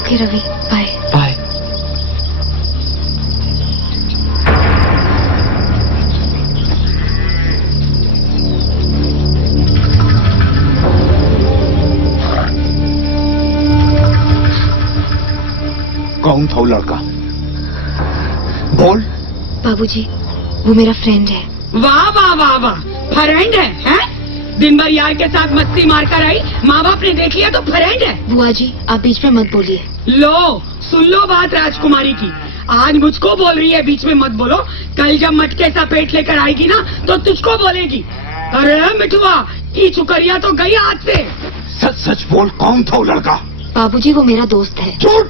Okay Ravi, bye bye. कौन था वो लड़का? बोल। बाबूजी, वो मेरा फ्रेंड है। वाह वाह वाह वाह, फ्रेंड है, हैं? दिन भर यार के साथ मस्ती मार कर आई, माँ बाप ने देख लिया तो फ्रेंड है। बुआ जी, आप बीच में मत बोलिए। लो सुन लो बात राजकुमारी की। आज मुझको बोल रही है बीच में मत बोलो, कल जब मटके सा पेट लेकर आएगी ना तो तुझको बोलेगी। अरे मिठुआ, की चुकरिया तो गई हाथ से। सच सच बोल, कौन था वो लड़का? बाबूजी, वो मेरा दोस्त है। झूठ!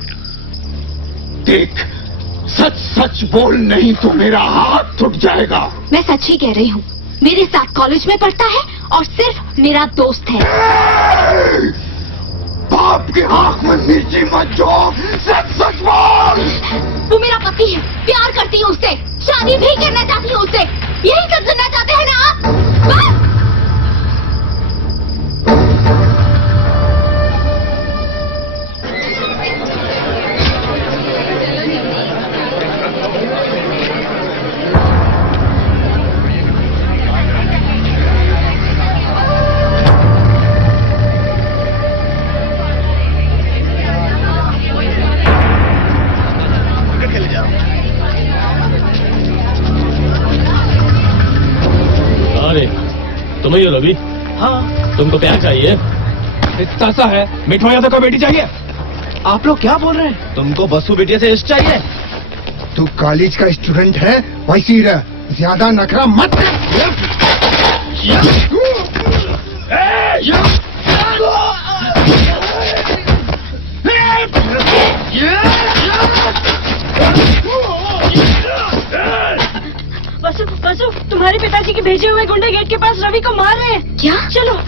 देख, सच सच बोल, नहीं तो मेरा हाथ टूट जाएगा। मैं सच ही कह रही हूँ। मेरे साथ कॉलेज में पढ़ता है और सिर्फ मेरा दोस्त है। बाप की आंख में नीची मत जो, सच सच बोल। वो मेरा पति है, प्यार करती हूँ उससे, शादी भी करना चाहती हूँ उससे। यही सब सुनना चाहते हैं ना आप? बस। अरे तुम्हें ये रवि? हाँ, तुमको प्यार चाहिए? इतना सा है, मिठुआ यादव का बेटी चाहिए। आप लोग क्या बोल रहे हैं? तुमको बसु बिटिया से इश्क चाहिए? तू कॉलेज का स्टूडेंट है, वैसी रह, ज्यादा नखरा मत कर। वसु, वसु, तुम्हारे पिताजी के भेजे हुए गुंडे गेट के पास रवि को मार रहे हैं। क्या? चलो।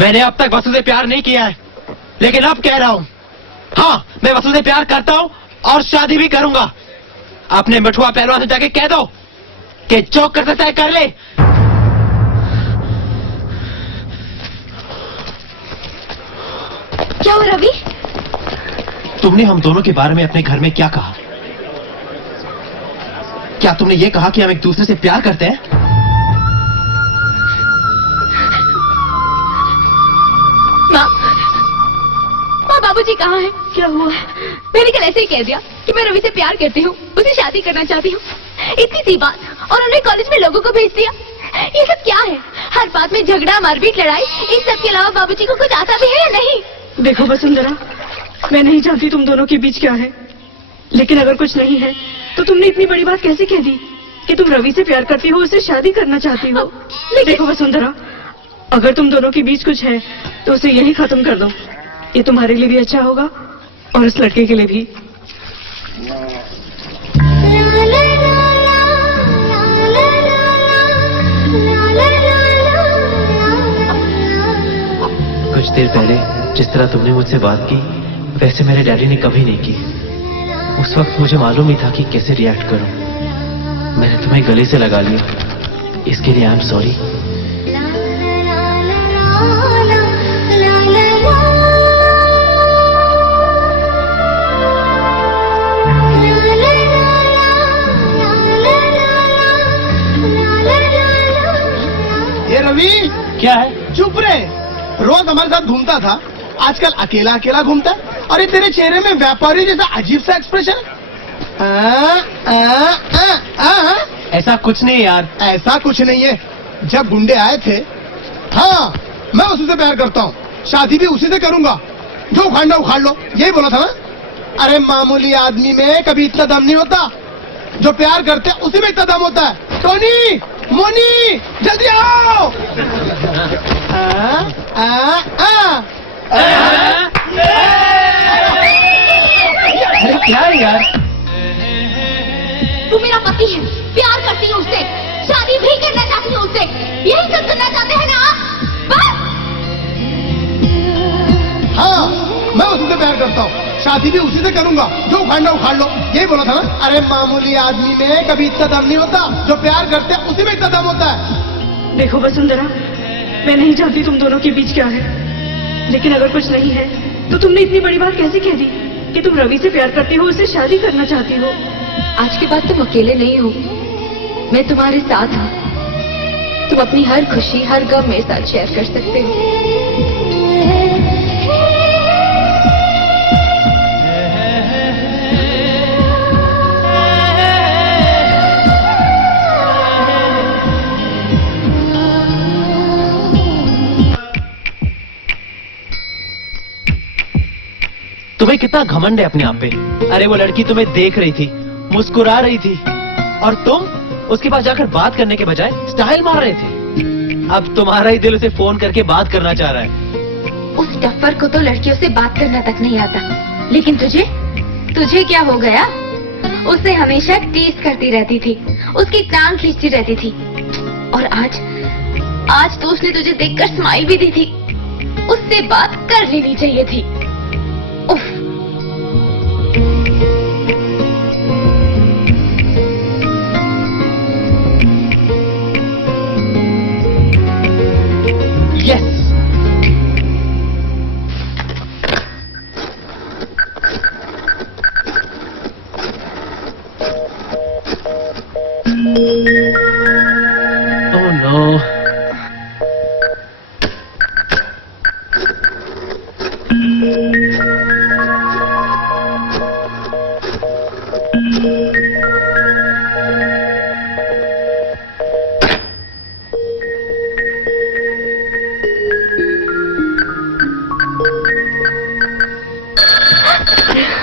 मैंने अब तक वसु से प्यार नहीं किया है, लेकिन अब कह रहा हूँ, हाँ, मैं वसु से प्यार करता हूँ और शादी भी करूंगा। अपने मिठुआ पहलवान से जाके कह दो कि जो करते तय कर ले। क्या हो रवि? तुमने हम दोनों के बारे में अपने घर में क्या कहा? क्या तुमने ये कहा कि हम एक दूसरे से प्यार करते हैं? माँ, बाबूजी कहाँ हैं? क्या हुआ? मैंने कल ऐसे ही कह दिया कि मैं रवि से प्यार करती हूँ, उसे शादी करना चाहती हूँ। इतनी सी बात, और उन्होंने कॉलेज में लोगों को भेज दिया। ये सब क्या है? हर बात में झगड़ा, मारपीट, लड़ाई। इन सब के अलावा बाबूजी को कुछ आता भी है या नहीं? देखो वसुंधरा, मैं नहीं जानती तुम दोनों के बीच क्या है, लेकिन अगर कुछ नहीं है तो तुमने इतनी बड़ी बात कैसे कह दी कि तुम रवि से प्यार करती हो, उससे शादी करना चाहती हो? देखो वसुंधरा, अगर तुम दोनों के बीच कुछ है तो उसे यही खत्म कर दो। ये तुम्हारे लिए भी अच्छा होगा और उस लड़के के लिए भी। कुछ देर पहले जिस तरह तुमने मुझसे बात की, वैसे मेरे डैडी ने कभी नहीं की। उस वक्त मुझे मालूम ही था कि कैसे रिएक्ट करूं। मैंने तुम्हें गले से लगा लिया, इसके लिए आई एम सॉरी। ये रवि, क्या है? चुप रहे। रोज हमारे साथ घूमता था, आजकल अकेला अकेला घूमता है। अरे तेरे चेहरे में व्यापारी जैसा अजीब सा एक्सप्रेशन। ऐसा कुछ नहीं यार। ऐसा कुछ नहीं है। जब गुंडे आए थे, हाँ, मैं उसी से प्यार करता हूँ, शादी भी उसी से करूंगा, जो उखाड़ना उखाड़ लो, यही बोला था ना। अरे मामूली आदमी में कभी इतना दम नहीं होता, जो प्यार करते हैं उसी में इतना दम होता है। टोनी, मोनी, जल्दी आओ। अरे क्या है यार? तू मेरा पति है, प्यार करती है उससे, शादी भी करना चाहती है उससे, यही सब करना चाहते हैं ना आप? बस। हाँ, मैं उसी से प्यार करता हूँ, शादी भी उसी से करूंगा, जो उखाड़ना उखाड़ लो, यही बोला था ना? अरे मामूली आदमी में कभी इतना दम नहीं होता, जो प्यार करते हैं उसी में इतना दम होता है। देखो वसुंधरा, मैं नहीं जानती तुम दोनों के बीच क्या है, लेकिन अगर कुछ नहीं है तो तुमने इतनी बड़ी बात कैसे कह दी कि तुम रवि से प्यार करती हो, उससे शादी करना चाहती हो? आज के बाद तुम अकेले नहीं हो, मैं तुम्हारे साथ हूँ। तुम अपनी हर खुशी, हर गम मेरे साथ शेयर कर सकते हो। तुम्हें कितना घमंड है अपने आप पे। अरे वो लड़की तुम्हें देख रही थी, मुस्कुरा रही थी, और तुम उसके पास जाकर बात करने के बजाय स्टाइल मार रहे थे। अब तुम्हारा ही दिल उसे फोन करके बात करना चाह रहा है। उस टप्पर को तो लड़कियों से बात करना तक नहीं आता, लेकिन तुझे क्या हो गया? उसे हमेशा टीज करती रहती थी, उसकी टांग खींचती रहती थी, और आज तो उसने तुझे देखकर स्माइल भी दी थी। उससे बात कर लेनी चाहिए थी। उफ। Yes. Oh no.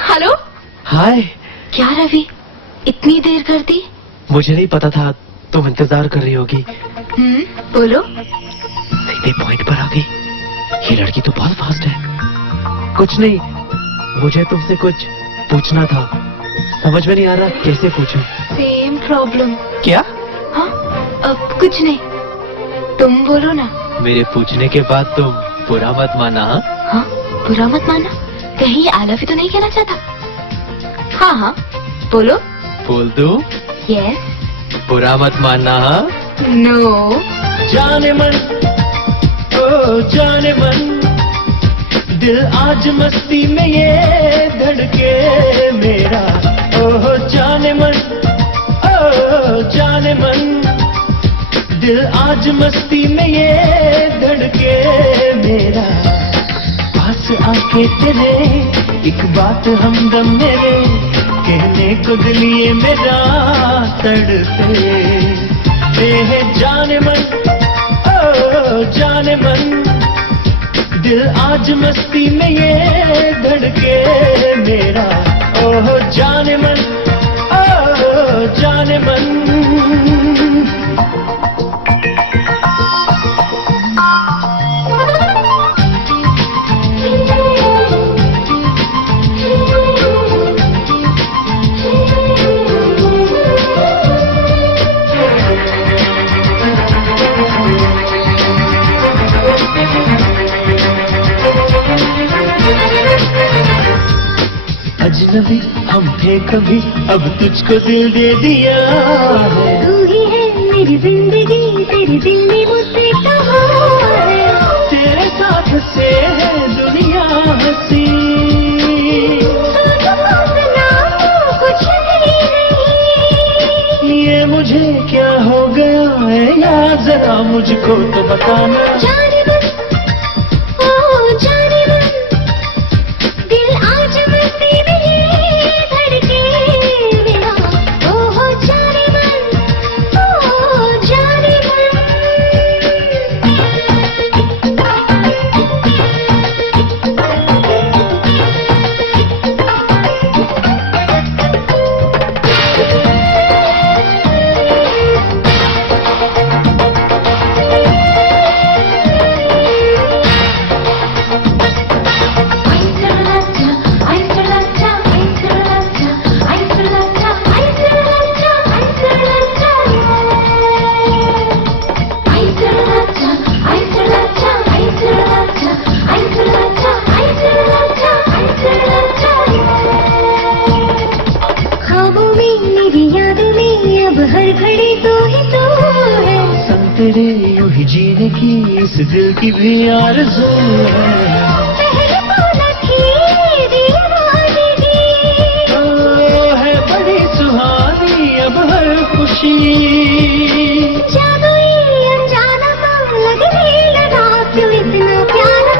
Hello. Hi. क्या रवि, इतनी देर कर दी? मुझे नहीं पता था तुम इंतजार कर रही होगी। बोलो। सीधे पॉइंट पर आ गई। ये लड़की तो बहुत फास्ट है। कुछ नहीं, मुझे तुमसे कुछ पूछना था, समझ में नहीं आ रहा कैसे पूछूं। Same problem. क्या? हाँ, अब कुछ नहीं, तुम बोलो ना। मेरे पूछने के बाद तुम बुरा मत माना। हाँ? हाँ, बुरा मत माना। कहीं आई लव यू तो नहीं कहना चाहता? हाँ हाँ, बोलो। बोल दूं? यस। बुरा मत मानना। हाँ? नो। जाने मन, ओ जाने मन, दिल आज मस्ती में ये धड़के मेरा। ओह जाने मन, ओ जाने मन, दिल आज मस्ती में ये धड़के मेरा। पास आके तेरे एक बात हमदम मेरे कहने को दिल ये मेरा तड़पे। जाने मन, ओ जाने मन, दिल आज मस्ती में ये धड़के मेरा। ओह जाने मन, ओ जाने मन। अजनबी हम थे कभी, अब तुझको दिल दे दिया है। तू ही है मेरी जिंदगी, तेरे दिल में मुझसे कहा है। तेरे साथ से है दुनिया हंसी। सुना तो कुछ नहीं, ये मुझे क्या हो गया है यार, जरा मुझको तो बताना। जाने मन, ओ जाने मन, दिल आज मस्ती में ये धड़के मेरा। ओह जाने मन, ओ जाने मन। ख्वाबों में मेरी यादों में अब हर घड़ी तो ही तो है। संग तेरे यूं ही जीने की इस दिल की भी आरज़ू है। पहले तो न थी दीवानी दी, ओ है बड़ी सुहानी अब हर खुशी। जादुई अनजाना सा लगने लगा क्यों इतना प्यारा।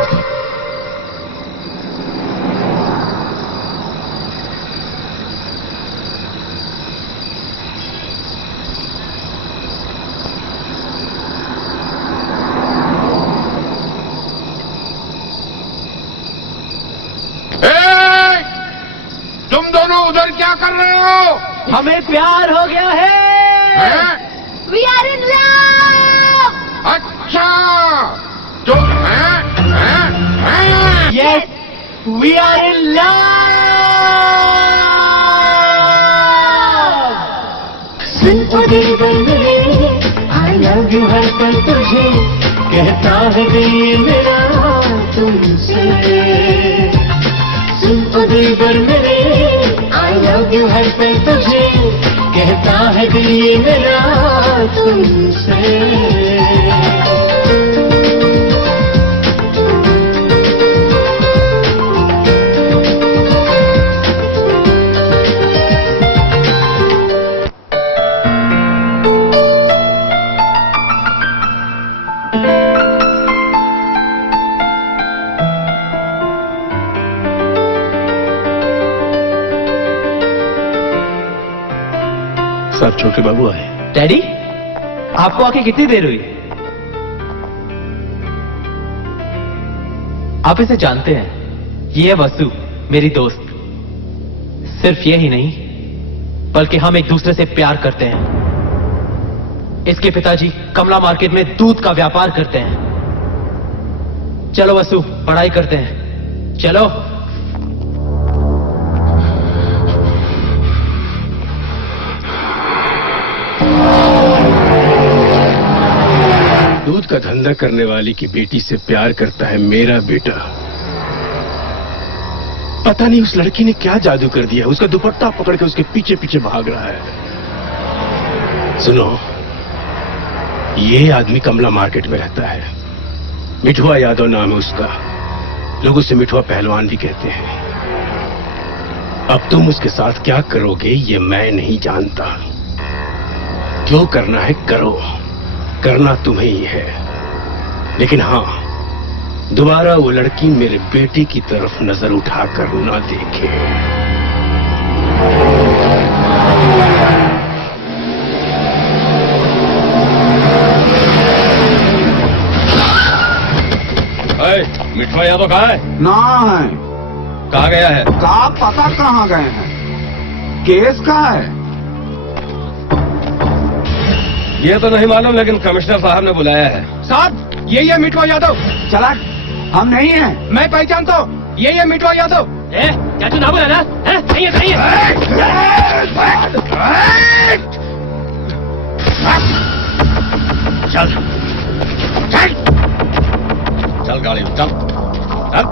तुम दोनों उधर क्या कर रहे हो? हमें प्यार हो गया है। हैं? We are in love. अच्छा तो हैं? Yes, we are in love. सुन ओ दिलबर मेरे, I love you हर पल तुझे कहता है दिल मेरा तुमसे। सुन ओ दिलबर मेरे, I love you हर पल तुझे कहता है दिल मेरा तुमसे। सब छोटे बाबू आए। डैडी, आपको आके कितनी देर हुई? आप इसे जानते हैं, ये है वसु, मेरी दोस्त। सिर्फ ये ही नहीं, बल्कि हम एक दूसरे से प्यार करते हैं। इसके पिताजी कमला मार्केट में दूध का व्यापार करते हैं। चलो वसु, पढ़ाई करते हैं, चलो। दूध का धंधा करने वाली की बेटी से प्यार करता है मेरा बेटा। पता नहीं उस लड़की ने क्या जादू कर दिया, उसका दुपट्टा पकड़ के उसके पीछे पीछे भाग रहा है। सुनो, ये आदमी कमला मार्केट में रहता है। मिठुआ यादव नाम है उसका। लोग उसे मिठुआ पहलवान भी कहते हैं। अब तुम उसके साथ क्या करोगे ये मैं नहीं जानता। जो करना है करो, करना तुम्हें ही है। लेकिन हां, दोबारा वो लड़की मेरे बेटे की तरफ नजर उठाकर ना देखे। मिठुआ यादव कहाँ है? ना है। कहाँ गया है? का पता कहाँ गए हैं? केस का है? ये तो नहीं मालूम, लेकिन कमिश्नर साहब ने बुलाया है। साहब, यही है मिठुआ यादव। चला, हम नहीं हैं। मैं पहचानता हूँ, यही है मिठुआ यादव। क्या तू ना बोला ना? सही है, सही है। चल चल चल, गाड़ी में चल चल।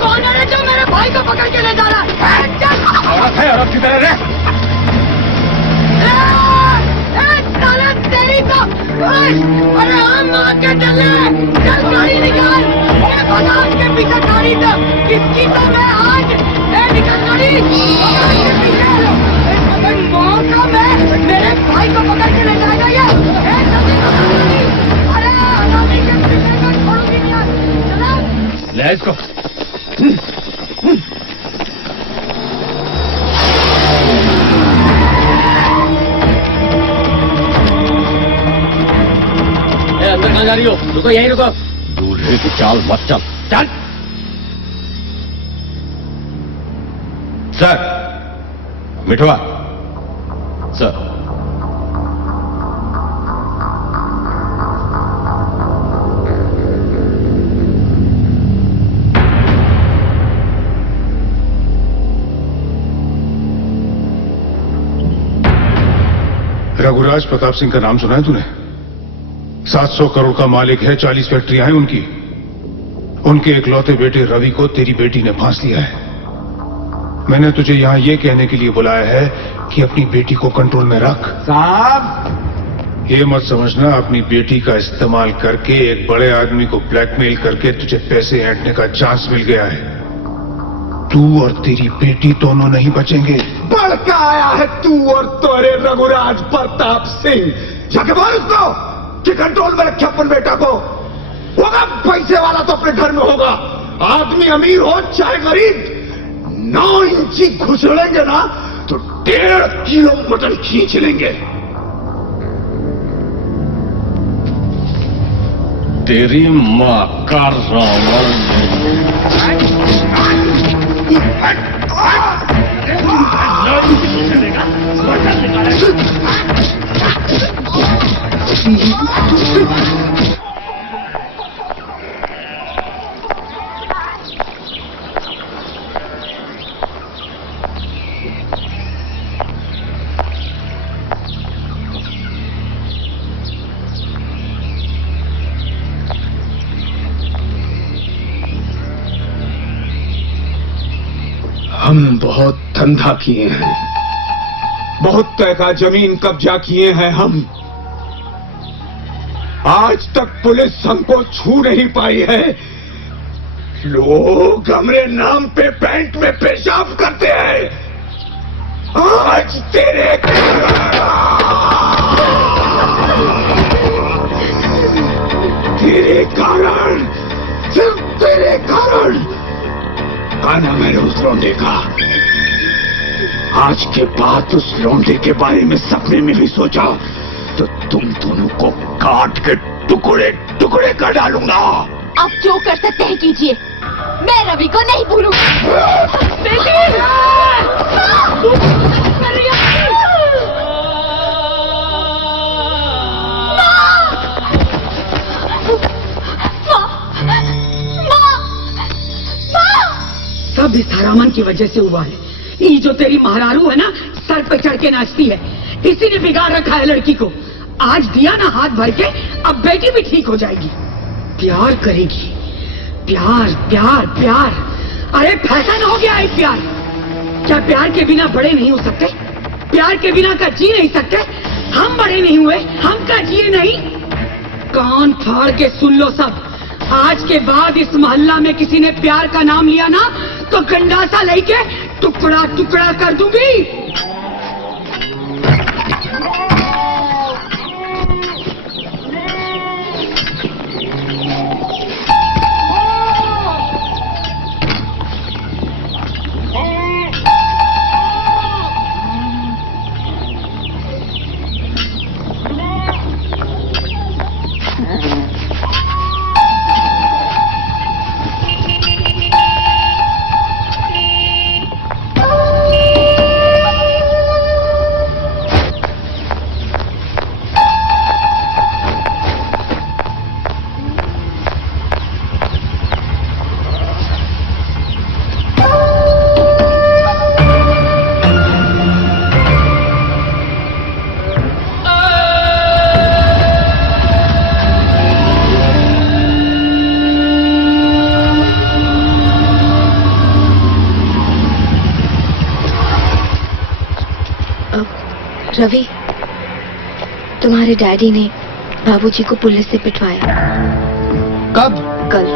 कौन है जो मेरे भाई को पकड़ के ले जा रहा है? औरत है, औरत की तरह रह। तेरी तो अरे हम आके चले, चल गाड़ी निकाल। ये बाजार के पीछे गाड़ी था, किसकी तो मैं आज निकल गाड़ी के पीछे। अगर मौका मैं मेरे भाई को पकड़ के ले जाएगा ये जल्दी तो गाड़ी। अरे गाड़ी के पीछे मैं छोड़ूंगी नहीं आज। चला ले इसको। अंदर कहाँ जा रही हो? रुको, यहीं रुको। दूल्हे की चाल मत चल। चल। Sir, Mithua sir. रघुराज प्रताप सिंह का नाम सुना है तूने? 700 करोड़ का मालिक है, 40 फैक्ट्रियां हैं उनकी। उनके इकलौते बेटे रवि को तेरी बेटी ने फांस लिया है। मैंने तुझे यहाँ ये कहने के लिए बुलाया है कि अपनी बेटी को कंट्रोल में रख। साहब, ये मत समझना अपनी बेटी का इस्तेमाल करके एक बड़े आदमी को ब्लैकमेल करके तुझे पैसे ऐंठने का चांस मिल गया है। तू और तेरी बेटी दोनों नहीं बचेंगे। बड़का आया है तू और तोरे रघुराज प्रताप सिंह। जाके बोल उसको कि कंट्रोल में रखे अपन बेटा को। होगा पैसे वाला तो अपने घर में होगा। आदमी अमीर हो चाहे गरीब, 9 इंची घुसड़ेंगे ना तो 1.5 किलो मटन खींच लेंगे। तेरी माँ का हम बहुत धंधा किए हैं, बहुत तय का जमीन कब्जा किए हैं हम। आज तक पुलिस हमको छू नहीं पाई है। लोग हमारे नाम पे पैंट में पेशाब करते हैं। आज तेरे कारण, सिर्फ तेरे कारण आना मैंने उस लौंडे का। आज के बाद उस लौंडे के बारे में सपने में भी सोचा तो तुम दोनों को काट के टुकड़े टुकड़े कर डालूंगा। आप जो कर सकते हैं कीजिए, मैं रवि को नहीं सब इस हरामन की वजह से हुआ है। ये जो तेरी महारारू है ना, सर पे चढ़ के नाचती है, इसी ने बिगाड़ रखा है लड़की को। आज दिया ना हाथ भर के, अब बेटी भी ठीक हो जाएगी, प्यार करेगी। प्यार प्यार प्यार, अरे फैशन हो गया है प्यार। क्या प्यार के बिना बड़े नहीं हो सकते? प्यार के बिना का जी नहीं सकते? हम बड़े नहीं हुए, हम का जिए नहीं? कान फाड़ के सुन लो सब, आज के बाद इस मोहल्ला में किसी ने प्यार का नाम लिया ना तो गंडासा लेके टुकड़ा टुकड़ा कर दूंगी। रवि, तुम्हारे डैडी ने बाबूजी को पुलिस से पिटवाया। कब? कल।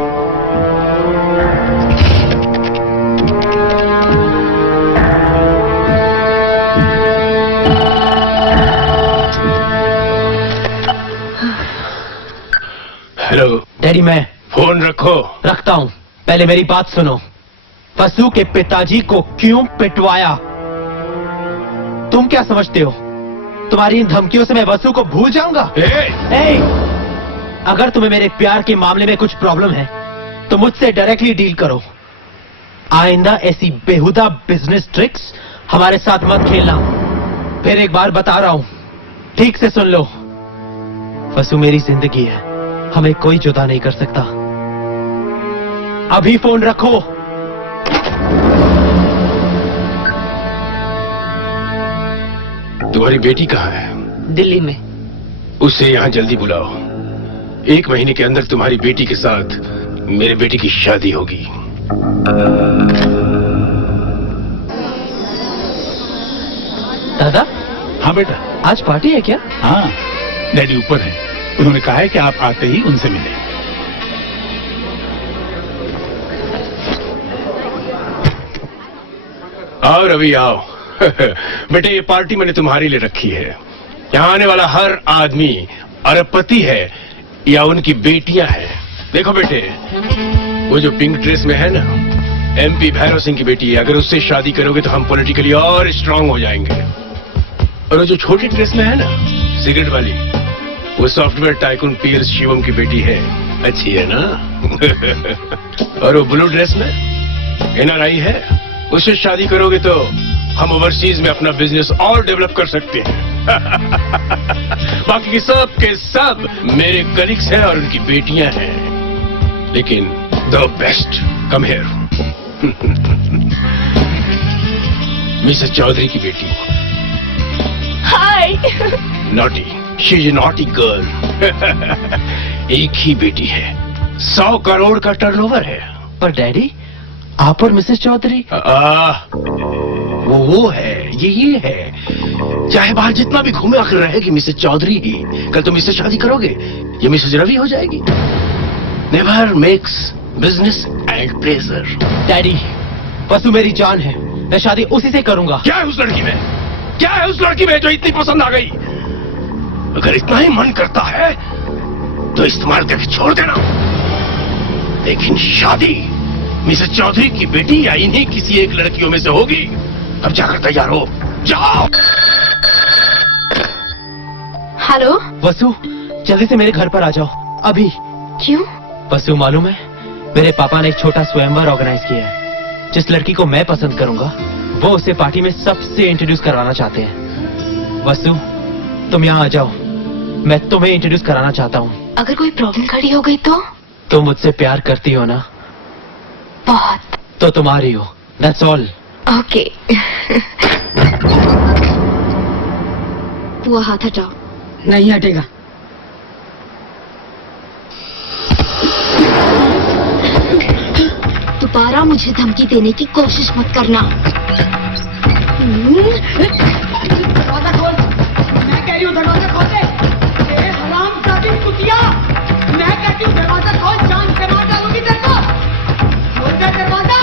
हेलो डैडी, मैं फोन रखो। रखता हूँ, पहले मेरी बात सुनो। वसु के पिताजी को क्यों पिटवाया? तुम क्या समझते हो तुम्हारी इन धमकियों से मैं वसु को भूल जाऊंगा? अगर तुम्हें मेरे प्यार के मामले में कुछ प्रॉब्लम है तो मुझसे डायरेक्टली डील करो। आइंदा ऐसी बेहुदा बिजनेस ट्रिक्स हमारे साथ मत खेलना। फिर एक बार बता रहा हूं, ठीक से सुन लो। वसु मेरी जिंदगी है, हमें कोई जुदा नहीं कर सकता। अभी फोन रखो। तुम्हारी बेटी कहाँ है? दिल्ली में। उसे यहाँ जल्दी बुलाओ। 1 महीने के अंदर तुम्हारी बेटी के साथ मेरे बेटी की शादी होगी। दादा, हाँ बेटा। आज पार्टी है क्या? हाँ, डैडी ऊपर है। उन्होंने कहा है कि आप आते ही उनसे मिलें। आओ रवि आओ। बेटे ये पार्टी मैंने तुम्हारे लिए रखी है। यहाँ आने वाला हर आदमी अरबपति है या उनकी बेटियां हैं। देखो बेटे, वो जो पिंक ड्रेस में है ना, एमपी भैरव सिंह की बेटी है। अगर उससे शादी करोगे तो हम पॉलिटिकली और स्ट्रांग हो जाएंगे। और वो जो छोटी ड्रेस में है ना, सिगरेट वाली, वो सॉफ्टवेयर टाइकून पीएस शिवम की बेटी है। अच्छी है ना? और वो ब्लू ड्रेस में एनआरआई है। उससे शादी करोगे तो हम ओवरसीज में अपना बिजनेस और डेवलप कर सकते हैं। बाकी के सब मेरे कलीग्स हैं और उनकी बेटियां हैं। लेकिन the best come here. Mrs Chaudhary की बेटी। Hi. Naughty, she is naughty girl. एक ही बेटी है, 100 करोड़ का टर्नओवर है। पर डैडी, आप और मिसेस चौधरी? वो है, ये है। चाहे बाहर जितना भी घूमे आखिर रहेगी मिसेस चौधरी ही। कल तुम इससे शादी करोगे, ये मिसेस रवि हो जाएगी। Never makes business and pleasure. Daddy, Vasu मेरी जान है, मैं शादी उसी से करूंगा। क्या है उस लड़की में? क्या है उस लड़की में जो इतनी पसंद आ गई? अगर इतना ही मन करता है तो इस्तेमाल करके छोड़ देना। लेकिन शादी मिसेस चौधरी की बेटी या इन्हीं किसी एक लड़कियों में से होगी। अब जाकर तैयार हो, जाओ। हेलो। वसु, जल्दी से मेरे घर पर आ जाओ, अभी। क्यों? वसु, मालूम है, मेरे पापा ने एक छोटा स्वयंवर ऑर्गेनाइज किया है। जिस लड़की को मैं पसंद करूंगा, वो उसे पार्टी में सबसे इंट्रोड्यूस करवाना चाहते हैं। वसु, तुम यहाँ आ जाओ, मैं तुम्हें इंट्रोड्यूस कराना चाहता हूँ। अगर कोई प्रॉब्लम खड़ी हो गई तो? तुम मुझसे प्यार करती हो ना? बहुत। तो तुम आ रही हो, दैट्स ऑल। ओके। वो हाथ हटाओ। नहीं हटेगा। दोबारा मुझे धमकी देने की कोशिश मत करना। दरवाजा खोल। मैं कह रही हूँ दरवाजा खोल दे। ए हरामजादी कुतिया, मैं कहती हूँ दरवाजा खोल, जान से मार डालूंगी तेरे को। खोल दे दरवाजा।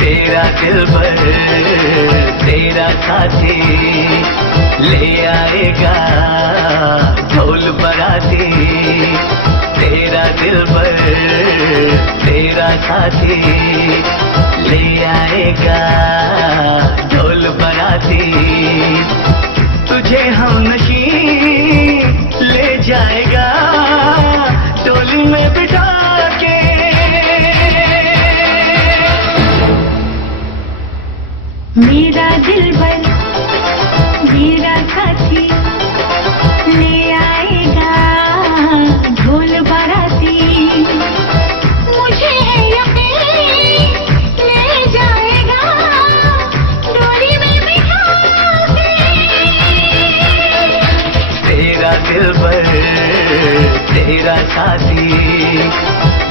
तेरा दिलबर तेरा साथी ले आएगा ढोल बराती। तेरा दिलबर तेरा साथी ले आएगा ढोल बराती। तुझे हम नशी ले जाएगा डोली में बिठा के। मेरा दिलबर मेरा साथी ले आएगा ढोल बाराती। मुझे है यकीन ले जाएगा डोली में बिठा के। तेरा दिलबर तेरा साथी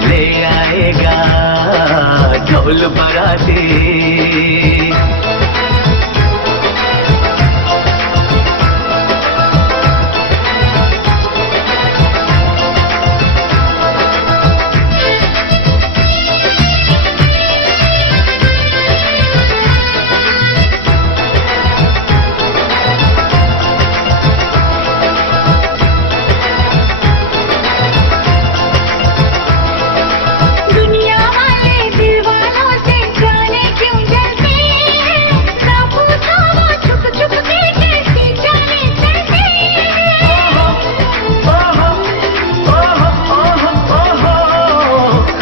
ले आएगा ढोल बराती। दुनिया वाले दिल वालों से जाने क्यों जलते हैं। ना पूछो वो छुप छुप के कैसी जाने चलते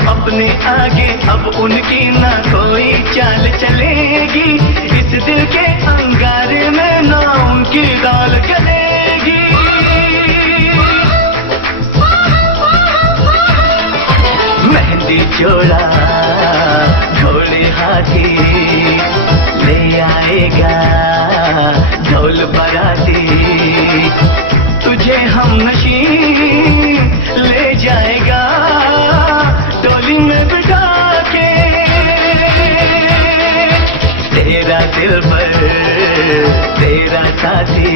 अपने आगे अब उनकी ना कोई चाल चलेगी। इस दिल के अंगारे साथी ले आएगा ढोल बराती तुझे हम नशी ले जाएगा डोली में बिठा के तेरा दिल पर तेरा साथी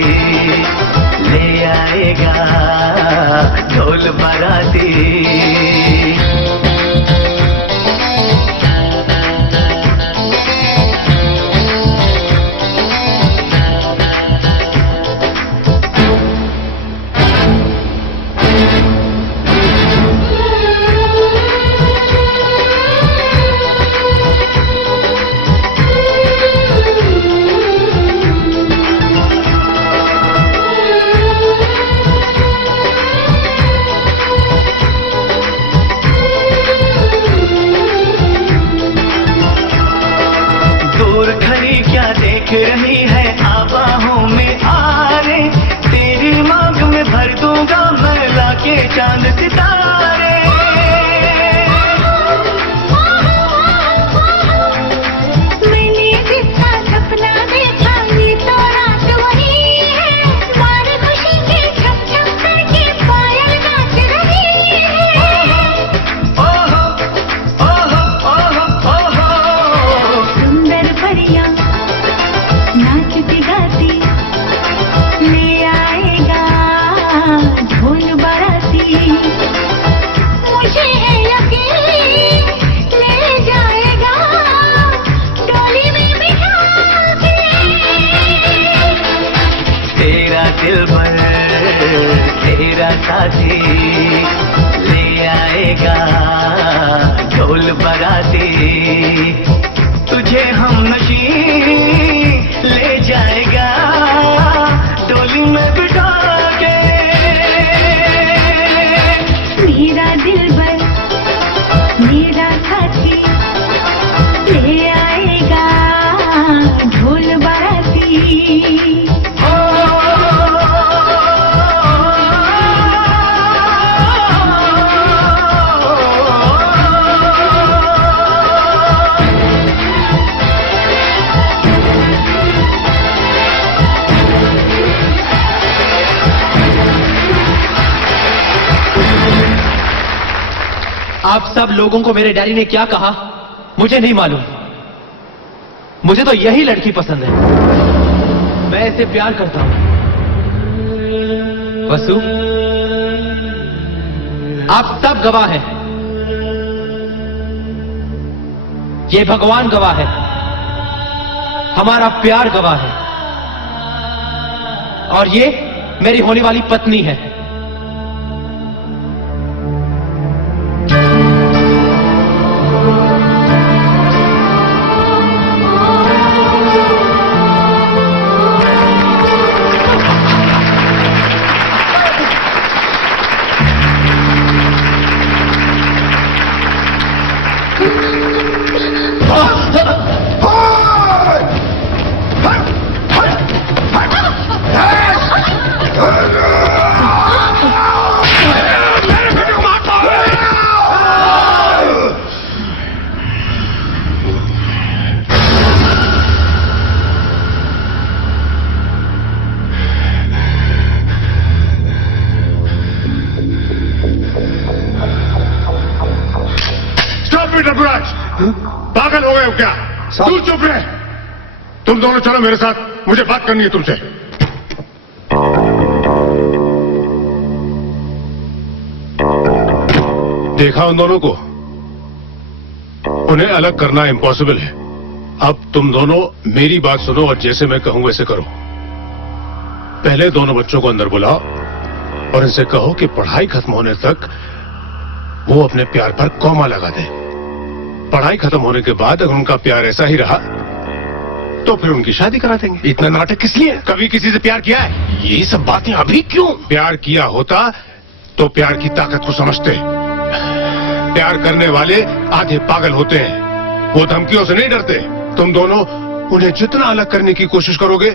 ले आएगा ढोल बराती रही है आबाहों में आरे तेरी मांग में भर दूंगा मैं लाके चांद सितारे मैंने जितना सपना देखा ये तो रात वही है मारे खुशी के छम छम करके पायल नाच रही है ओहो ओहो ओहो ओहो सुंदर परियां नाचती गाती ले आएगा ढोल बाराती मुझे है यकीन ले जाएगा डोली में बिठा के तेरा दिल पर तेरा साथी ले आएगा ढोल बराती तुझे हम नशी ले जाएगा डोली में बिठा के मेरा दिलबर मेरा साथी ले आएगा ढोल बाराती आप सब लोगों को मेरे डैडी ने क्या कहा मुझे नहीं मालूम। मुझे तो यही लड़की पसंद है। मैं इसे प्यार करता हूं। वसु, आप सब गवाह हैं। ये भगवान गवाह है। हमारा प्यार गवाह है। और ये मेरी होने वाली पत्नी है। पागल हो गए हो क्या? तू चुप रहे। तुम दोनों चलो मेरे साथ, मुझे बात करनी है तुमसे। देखा उन दोनों को? उन्हें अलग करना इम्पॉसिबल है। अब तुम दोनों मेरी बात सुनो और जैसे मैं कहूं वैसे करो। पहले दोनों बच्चों को अंदर बुलाओ और इनसे कहो कि पढ़ाई खत्म होने तक वो अपने प्यार पर कॉमा लगा दे। पढ़ाई खत्म होने के बाद अगर उनका प्यार ऐसा ही रहा तो फिर उनकी शादी करा देंगे। इतना नाटक किस लिए? कभी किसी से प्यार किया है? ये सब बातें अभी क्यों? प्यार किया होता तो प्यार की ताकत को समझते। प्यार करने वाले आधे पागल होते हैं, वो धमकियों से नहीं डरते। तुम दोनों उन्हें जितना अलग करने की कोशिश करोगे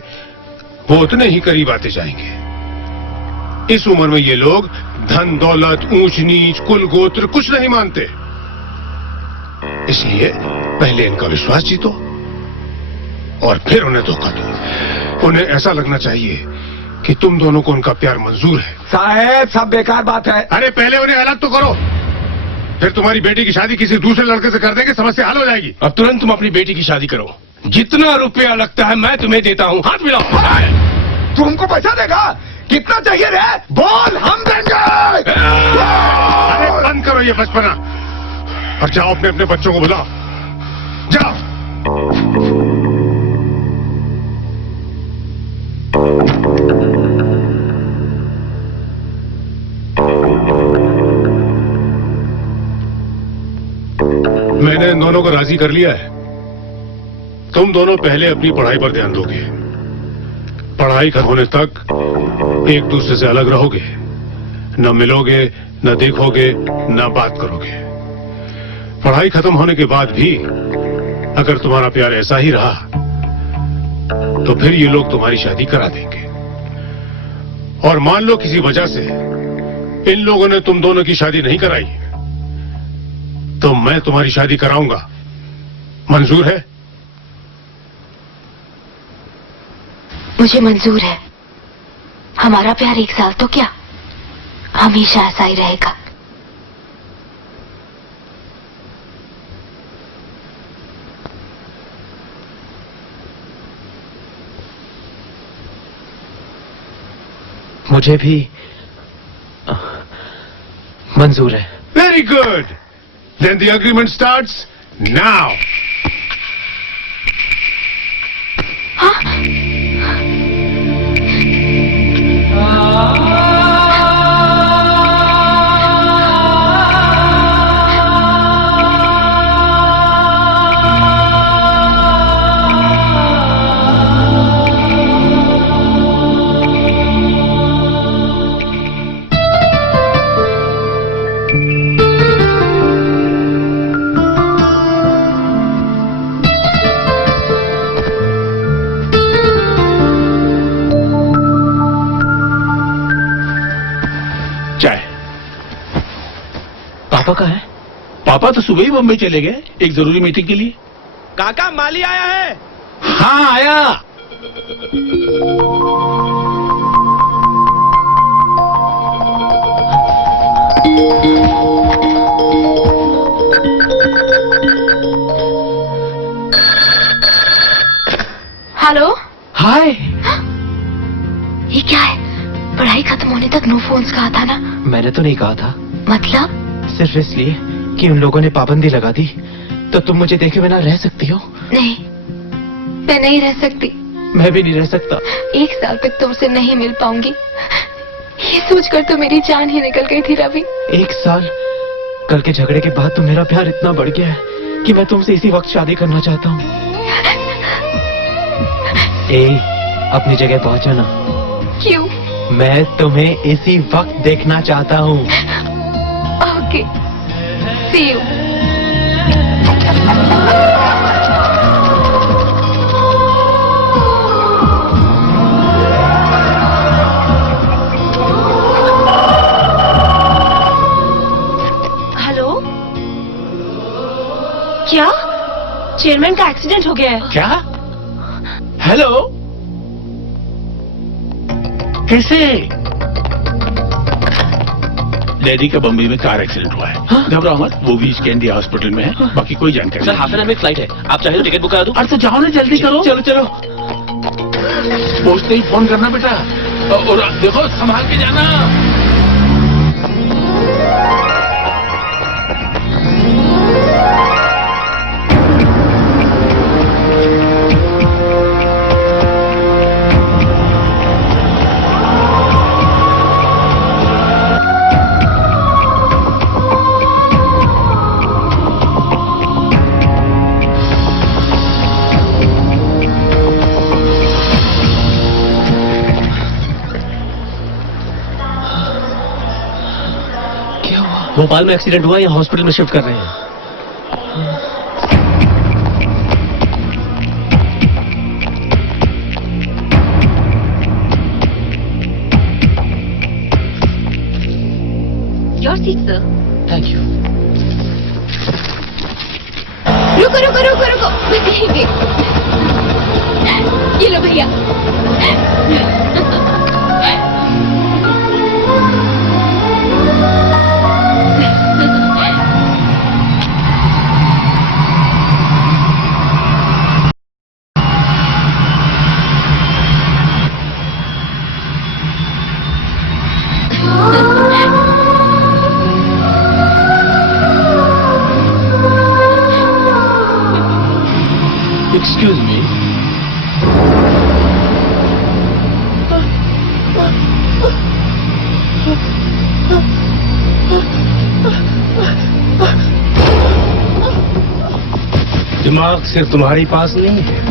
वो उतने ही करीब आते जाएंगे। इस उम्र में ये लोग धन दौलत ऊंच नीच कुल गोत्र कुछ नहीं मानते। इसलिए पहले इनका विश्वास जीतो और फिर उन्हें धोखा दो। उन्हें ऐसा लगना चाहिए कि तुम दोनों को उनका प्यार मंजूर है। साहब सब बेकार बात है। अरे पहले उन्हें अलग तो करो, फिर तुम्हारी बेटी की शादी किसी दूसरे लड़के से कर देंगे, समस्या हल हो जाएगी। अब तुरंत तुम अपनी बेटी की शादी करो। जितना रुपया लगता है मैं तुम्हें देता हूँ। हाथ मिलाओ। तू हमको पैसा देगा? कितना चाहिए रे? बोल, हम देंगे। अरे बंद करो ये बचपना और जाओ अपने अपने बच्चों को बुलाओ। जाओ। मैंने इन दोनों को राजी कर लिया है। तुम दोनों पहले अपनी पढ़ाई पर ध्यान दोगे। पढ़ाई खत्म होने तक एक दूसरे से अलग रहोगे, न मिलोगे, न देखोगे, न बात करोगे। पढ़ाई खत्म होने के बाद भी अगर तुम्हारा प्यार ऐसा ही रहा तो फिर ये लोग तुम्हारी शादी करा देंगे। और मान लो किसी वजह से इन लोगों ने तुम दोनों की शादी नहीं कराई तो मैं तुम्हारी शादी कराऊंगा। मंजूर है? मुझे मंजूर है। हमारा प्यार 1 साल तो क्या, हमेशा ऐसा ही रहेगा। मुझे भी मंजूर है। Very good, then the agreement starts now. चाय। पापा कहाँ है? पापा तो सुबह ही बम्बई चले गए एक जरूरी मीटिंग के लिए। काका माली आया है। हाँ आया। हेलो। हाय। ये क्या है? पढ़ाई खत्म होने तक नो फोन्स कहा था ना? मैंने तो नहीं कहा था। मतलब? सिर्फ इसलिए कि उन लोगों ने पाबंदी लगा दी तो तुम मुझे देखे बिना रह सकती हो? नहीं, मैं नहीं रह सकती। मैं भी नहीं रह सकता। 1 साल तक तुमसे नहीं मिल पाऊंगी, ये सोचकर तो मेरी जान ही निकल गई थी रवि। 1 साल? कल के झगड़े के बाद तो मेरा प्यार इतना बढ़ गया है कि मैं तुमसे इसी वक्त शादी करना चाहता हूँ। अपनी जगह पहुंचो ना। क्यों? मैं तुम्हें इसी वक्त देखना चाहता हूँ। Okay, see you. हेलो, क्या चेयरमैन का एक्सीडेंट हो गया है? क्या? हेलो, कैसे? डैडी का बम्बई में कार एक्सीडेंट हुआ है। घबराओ मत, वो भी कैंडी हॉस्पिटल में है। बाकी कोई जानकारी सर, हाफ एन आवर में फ्लाइट है, आप चाहे तो टिकट बुक करा दूं? अरे तो जाओ ना, जल्दी करो। चलो चलो। पहुंचते ही फोन करना बेटा। और देखो संभाल के जाना। भोपाल में एक्सीडेंट हुआ, यहाँ हॉस्पिटल में शिफ्ट कर रहे हैं। Your seat sir. Thank you. रुको रुको रुको। बस यहीं पे। ये लो भैया। Excuse me. दिमाग सिर्फ तुम्हारे पास नहीं है।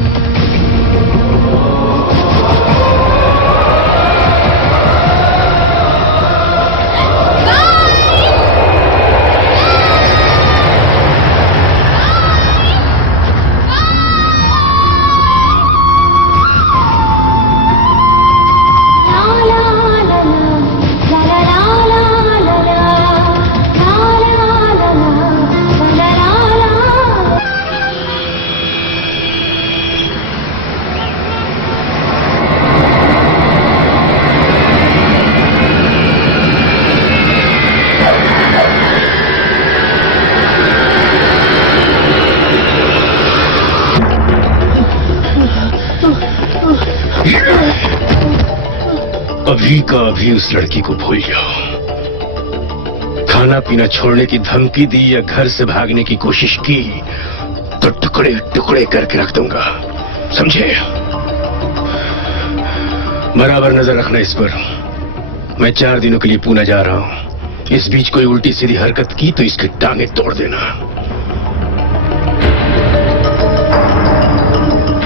अभी का अभी उस लड़की को भूल जाओ। खाना पीना छोड़ने की धमकी दी या घर से भागने की कोशिश की तो टुकड़े टुकड़े करके रख दूंगा, समझे? बराबर नजर रखना इस पर। मैं 4 दिनों के लिए पूना जा रहा हूं। इस बीच कोई उल्टी सीधी हरकत की तो इसकी टांगें तोड़ देना।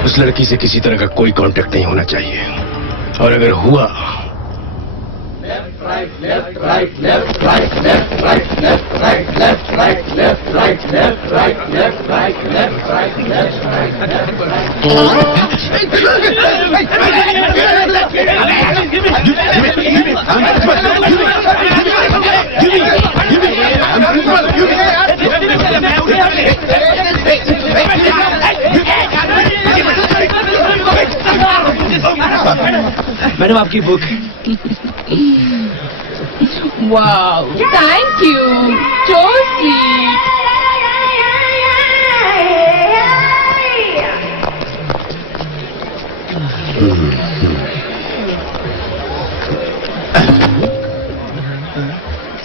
उस लड़की से किसी तरह का कोई कांटेक्ट नहीं होना चाहिए, और अगर हुआ मैडम आपकी book. Wow, thank you, so sweet.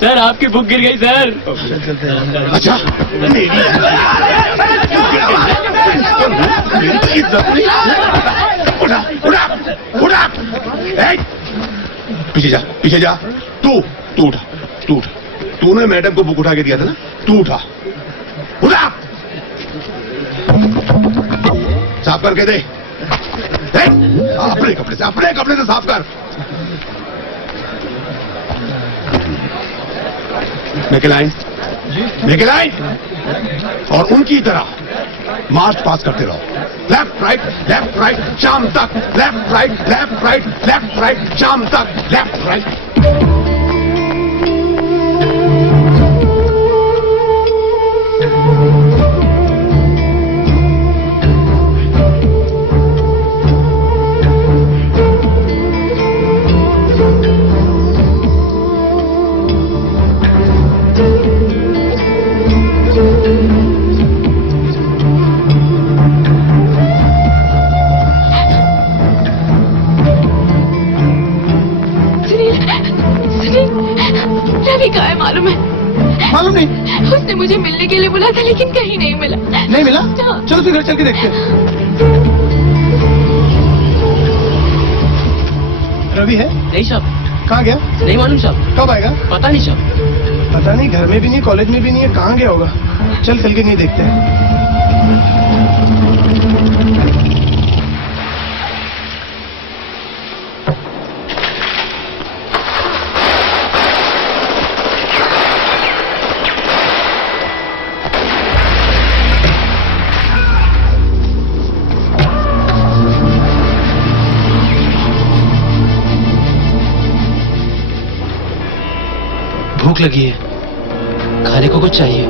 Sir आपकी बुक गिर गई सर। अच्छा, उठा उठा उठा। ए, पीछे जा, पीछे जा। तू उठा, तू उठा। तूने मैडम को बुक उठा के दिया था ना, तू उठा उठा। साफ करके दे। अपने कपड़े से साफ कर। मेक लाइन और उनकी तरह मार्च पास करते रहो। लेफ्ट राइट शाम तक। लेफ्ट राइट शाम तक। Left right. मालूम है? मालूम नहीं। उसने मुझे मिलने के लिए बुला था लेकिन कहीं नहीं मिला। नहीं मिला? चलो फिर घर चल के देखते हैं। रवि है? नहीं साहब। कहाँ गया? नहीं मालूम साहब। कब आएगा? पता नहीं साहब। पता नहीं, घर में भी नहीं, कॉलेज में भी नहीं है, कहाँ गया होगा? चल के नहीं देखते हैं। भूख लगी है, खाने को कुछ चाहिए।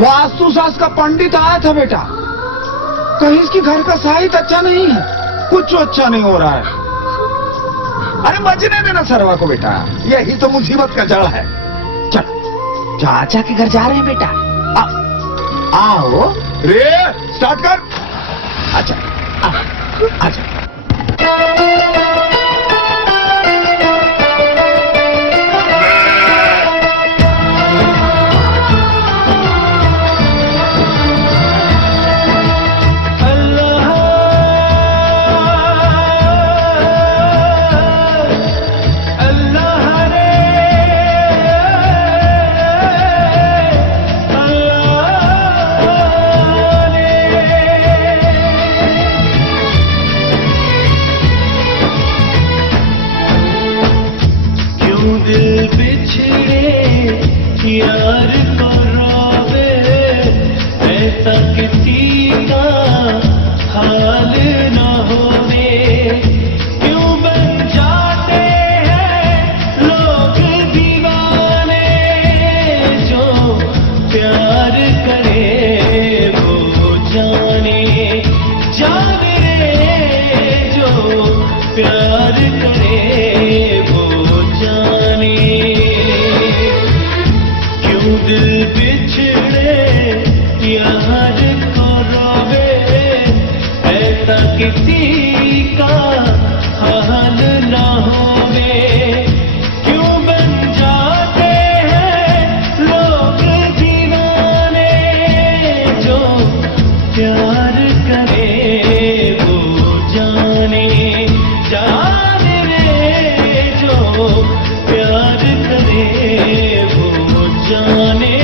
वास्तु शास्त्र का पंडित आया था बेटा, कहीं इसकी घर का साहित्य अच्छा नहीं है, कुछ अच्छा नहीं हो रहा है। अरे बचने देना सरवा को बेटा, यही तो मुसीबत का जड़ है। चल चाचा के घर जा रहे हैं बेटा, आओ रे स्टार्ट कर। अच्छा अच्छा दिल बिछड़े यार को रोवे, ऐसा किसी का हाल न होवे। क्यों बन जाते हैं लोग दीवाने, जो प्यार करे वो जाने, जाने जो प्यार करे दिल बिछड़े यार को रोवे, ऐसा किसी का हाल न होवे। क्यों बन जाते हैं लोग दीवाने, जो प्यार करे वो जाने, जाने रे जो प्यार करे वो जाने।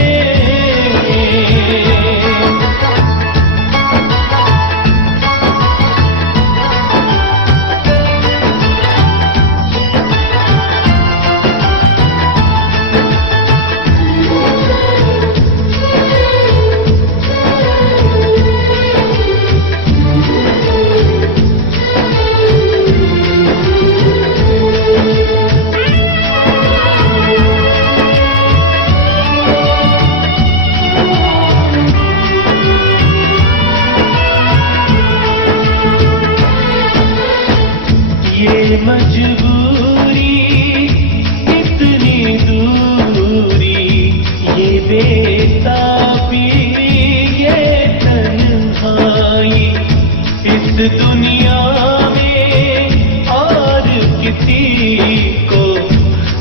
ये मजबूरी इतनी दूरी, ये बेताबी ये तन्हाई, इस दुनिया में और किसी को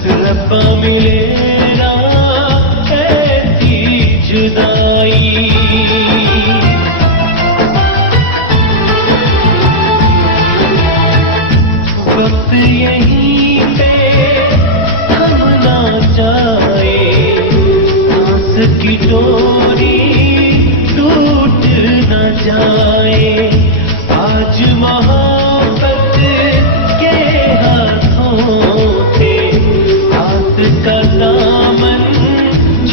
रब्बा मिले ना ऐसी जुदाई। वक्त यहीं पे थमना जाए, सांस की डोरी टूट न जाए। आज मोहब्बत के हाथों से हाथ का दामन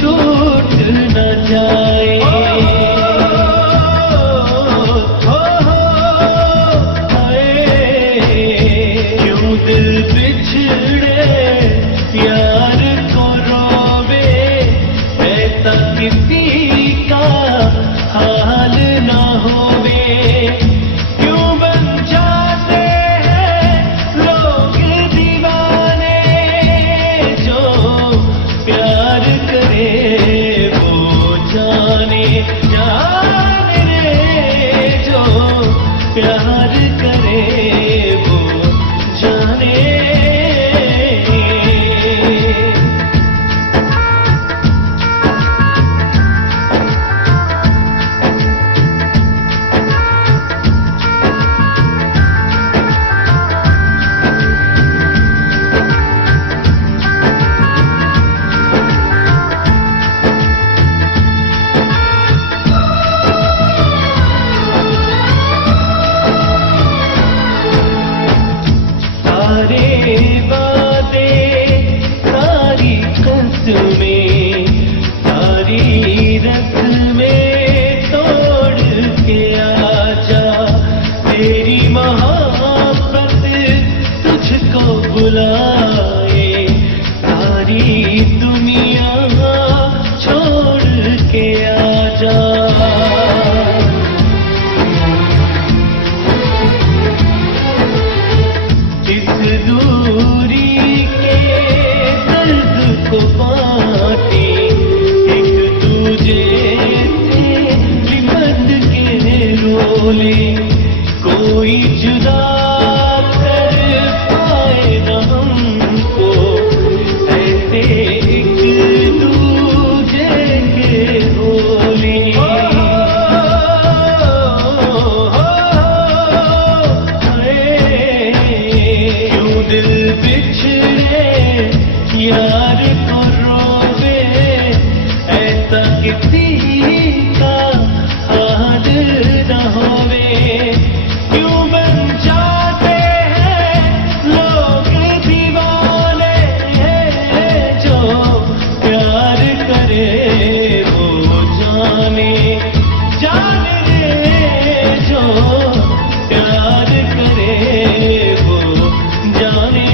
छूट न जाए। दिल बिछड़े यार को रोवे, ऐसा किसी किसी का हाल न होवे क्यों बन जाते हैं लोग दीवाने जो प्यार करे वो जाने जाने रे जो प्यार करे वो जाने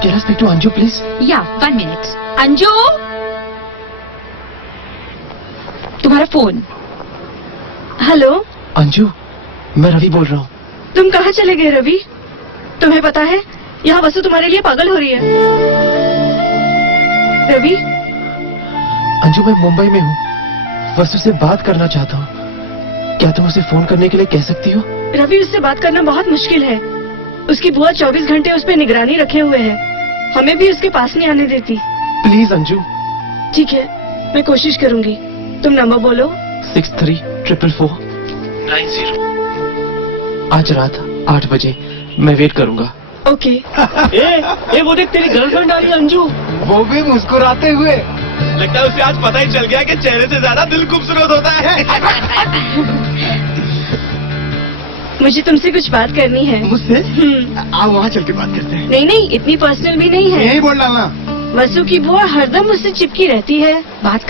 Can I speak to Anju, please? या 1 मिनट। अंजू, तुम्हारा फोन। हेलो, अंजू, मैं रवि बोल रहा हूँ। तुम कहाँ चले गए रवि? तुम्हें पता है यहाँ वसु तुम्हारे लिए पागल हो रही है। रवि, अंजू, मैं मुंबई में हूँ। वसु से बात करना चाहता हूँ। क्या तुम उसे फोन करने के लिए कह सकती हो? रवि, उससे बात करना बहुत मुश्किल है। उसकी बुआ 24 घंटे उस पर निगरानी रखे हुए है। हमें भी उसके पास नहीं आने देती। प्लीज अंजू। ठीक है, मैं कोशिश करूंगी। तुम नंबर बोलो। 6344 90। आज रात 8 बजे मैं वेट करूंगा। ओके। ए वो देख तेरी गर्लफ्रेंड आ रही है अंजू। वो भी मुस्कुराते हुए। लगता है उसे आज पता ही चल गया कि चेहरे से ज्यादा दिल खूबसूरत होता है। मुझे तुमसे कुछ बात करनी है। मुझसे? हम्म। आओ वहाँ चल के बात करते हैं। नहीं नहीं, इतनी पर्सनल भी नहीं है। यही बोल डालना। वसु की बुआ हरदम मुझसे चिपकी रहती है। बात कर